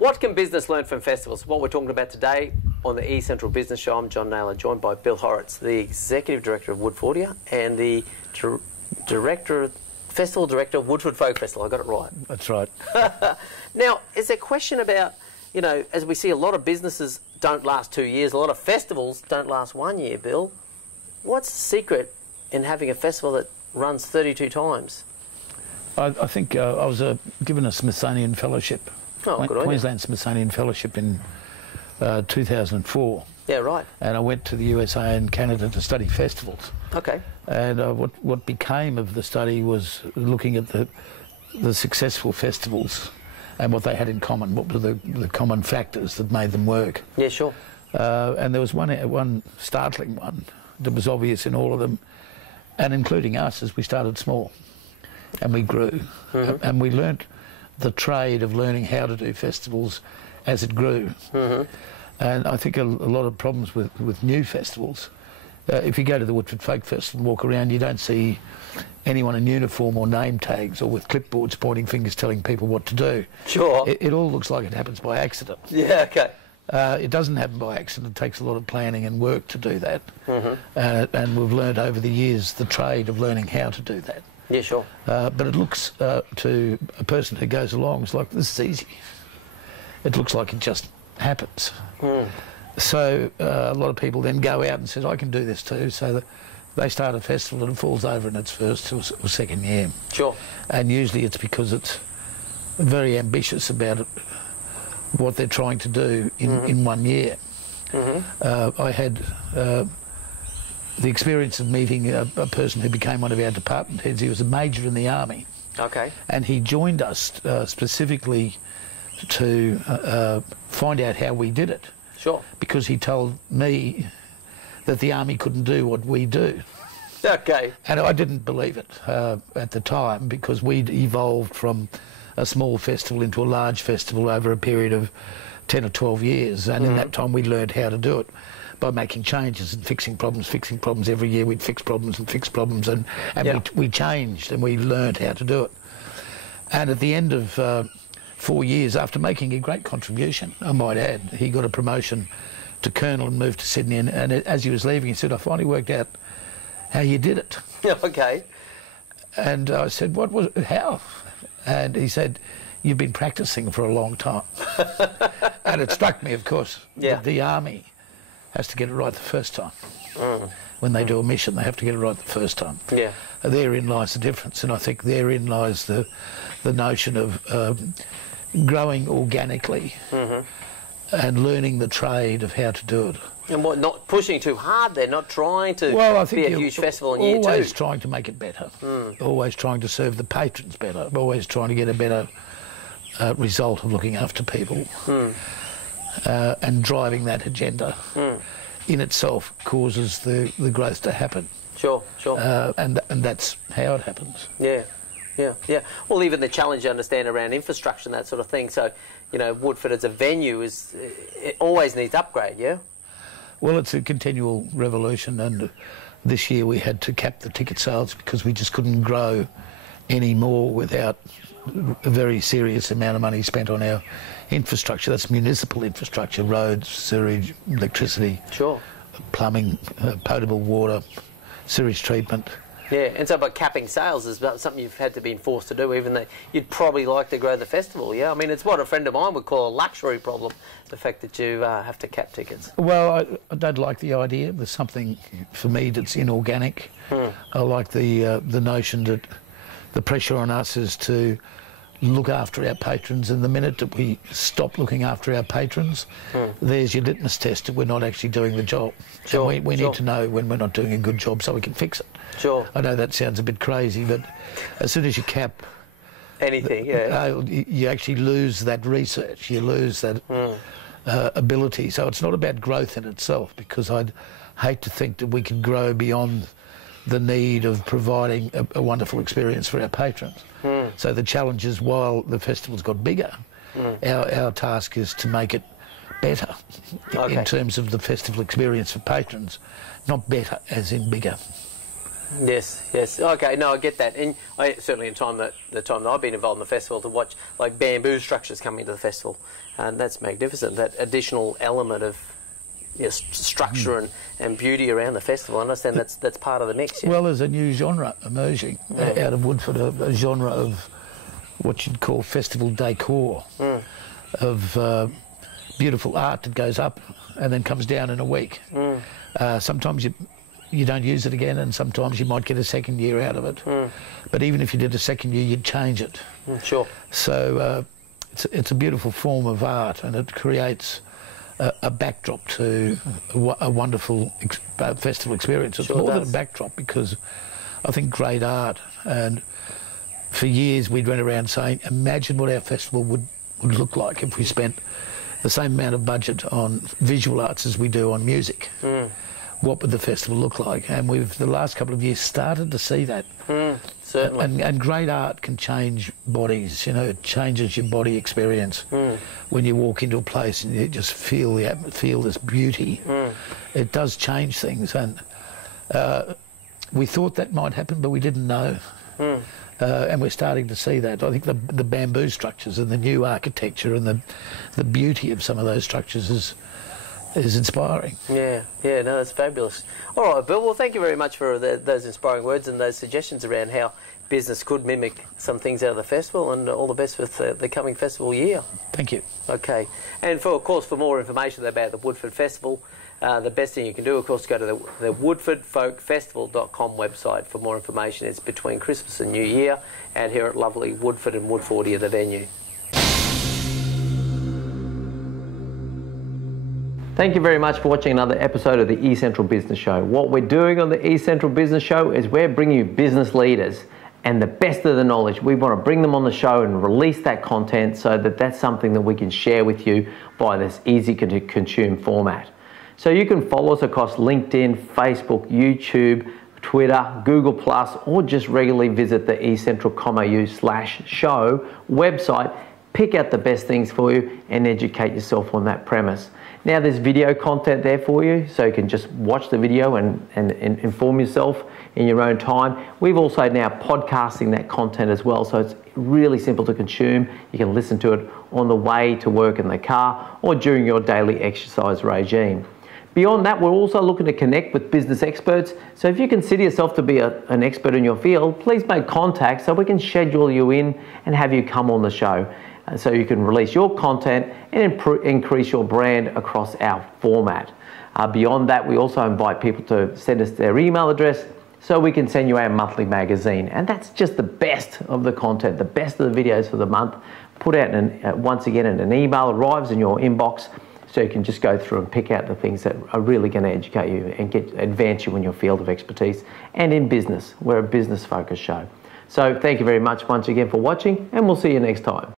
What can business learn from festivals? What we're talking about today on the eCentral Business Show. I'm John Naylor, joined by Bill Horrocks, the Executive Director of Woodfordia and the Festival Director of Woodford Folk Festival. I got it right. That's right. Now, is there a question about, you know, as we see a lot of businesses don't last 2 years, a lot of festivals don't last 1 year, Bill. What's the secret in having a festival that runs 32 times? I think I was given a Smithsonian Fellowship. Oh, good on you. Queensland Smithsonian Fellowship in 2004. Yeah, right. And I went to the USA and Canada to study festivals. Okay. And what became of the study was looking at the successful festivals and what they had in common, what were the common factors that made them work. Yeah, sure. And there was one startling one that was obvious in all of them, and including us, as we started small and we grew. And we learnt the trade of learning how to do festivals as it grew. And I think a lot of problems with new festivals, if you go to the Woodford Folk Festival and walk around, you don't see anyone in uniform or name tags or with clipboards pointing fingers telling people what to do. Sure. It all looks like it happens by accident. Yeah, okay. It doesn't happen by accident. It takes a lot of planning and work to do that. And we've learned over the years the trade of learning how to do that. Yeah, sure. But it looks to a person who goes along, it's like, this is easy. It looks like it just happens. So a lot of people then go out and say, I can do this too. So that they start a festival and it falls over in its first or second year. Sure. And usually it's because it's very ambitious about it, what they're trying to do in 1 year. I had the experience of meeting a person who became one of our department heads. He was a major in the army. Okay. And he joined us specifically to find out how we did it. Sure. Because he told me that the army couldn't do what we do. Okay. And I didn't believe it at the time, because we'd evolved from a small festival into a large festival over a period of 10 or 12 years. And in that time we learned how to do it by making changes and fixing problems. Every year we'd fix problems, and we changed and we learned how to do it. And at the end of 4 years, after making a great contribution, I might add, he got a promotion to Colonel and moved to Sydney. And as he was leaving, he said, I finally worked out how you did it. Okay. And I said, how? And he said, you've been practicing for a long time. And it struck me, of course, that the army has to get it right the first time. When they do a mission, they have to get it right the first time. Yeah. Therein lies the difference, and I think therein lies the notion of growing organically and learning the trade of how to do it. And what, not pushing too hard there, not trying to be a huge festival in year two? Always trying to make it better, always trying to serve the patrons better, always trying to get a better result of looking after people. And driving that agenda in itself causes the growth to happen. Sure, sure. And that's how it happens. Yeah, yeah, yeah. Well, even the challenge, you understand, around infrastructure and that sort of thing. So, you know, Woodford as a venue it always needs upgrade, yeah? Well, it's a continual revolution, and this year we had to cap the ticket sales because we just couldn't grow any more without a very serious amount of money spent on our infrastructure. That's municipal infrastructure: roads, sewage, electricity, plumbing, potable water, sewage treatment. Yeah, and so but capping sales is something you've had to be forced to do, even though you'd probably like to grow the festival, yeah? I mean, it's what a friend of mine would call a luxury problem, the fact that you have to cap tickets. Well, I don't like the idea. There's something, for me, that's inorganic. I like the notion that the pressure on us is to look after our patrons, and the minute that we stop looking after our patrons, there's your litmus test that we're not actually doing the job. And we need to know when we're not doing a good job so we can fix it. Sure. I know that sounds a bit crazy, but as soon as you cap anything, you actually lose that research, you lose that ability. So it's not about growth in itself, because I'd hate to think that we could grow beyond the need of providing a wonderful experience for our patrons. So the challenge is, while the festival's got bigger, our task is to make it better in terms of the festival experience for patrons, not better as in bigger. Yes, yes. Okay, no, I get that. And certainly in the time that I've been involved in the festival, to watch like bamboo structures come into the festival, and that's magnificent. That additional element of structure and beauty around the festival. I understand that's part of the mix. Yeah? Well, there's a new genre emerging out of Woodford, a genre of what you'd call festival decor, of beautiful art that goes up and then comes down in a week. Sometimes you don't use it again, and sometimes you might get a second year out of it. But even if you did a second year, you'd change it. Sure. So it's a beautiful form of art, and it creates a backdrop to a wonderful festival experience. It's Sure more does. than a backdrop, because I think great art, and for years we'd run around saying, imagine what our festival would look like if we spent the same amount of budget on visual arts as we do on music. What would the festival look like? And we've, the last couple of years, started to see that. Certainly. And great art can change bodies, you know, it changes your body experience. When you walk into a place and you just feel this beauty, it does change things. And we thought that might happen, but we didn't know. And we're starting to see that. I think the bamboo structures and the new architecture and the beauty of some of those structures is inspiring. Yeah, no, that's fabulous. All right, Bill, well, thank you very much for those inspiring words and those suggestions around how business could mimic some things out of the festival, and all the best with the coming festival year. Thank you. Okay, and of course, for more information about the Woodford Festival, the best thing you can do, of course, go to the woodfordfolkfestival.com website for more information. It's between Christmas and New Year, and here at lovely Woodford and Woodfordy are the venue. Thank you very much for watching another episode of the eCentral Business Show. What we're doing on the eCentral Business Show is we're bringing you business leaders and the best of the knowledge. We want to bring them on the show and release that content so that that's something that we can share with you via this easy to consume format. So you can follow us across LinkedIn, Facebook, YouTube, Twitter, Google+, or just regularly visit the eCentral.com.au/show website, pick out the best things for you and educate yourself on that premise. Now there's video content there for you, so you can just watch the video and inform yourself in your own time. We've also now podcasting that content as well, so it's really simple to consume. You can listen to it on the way to work in the car or during your daily exercise regime. Beyond that, we're also looking to connect with business experts. So if you consider yourself to be an expert in your field, please make contact so we can schedule you in and have you come on the show, so you can release your content and increase your brand across our format. Beyond that, we also invite people to send us their email address so we can send you our monthly magazine. And that's just the best of the content, the best of the videos for the month, put out once again in an email, arrives in your inbox, so you can just go through and pick out the things that are really going to educate you and advance you in your field of expertise and in business. We're a business-focused show. So thank you very much once again for watching, and we'll see you next time.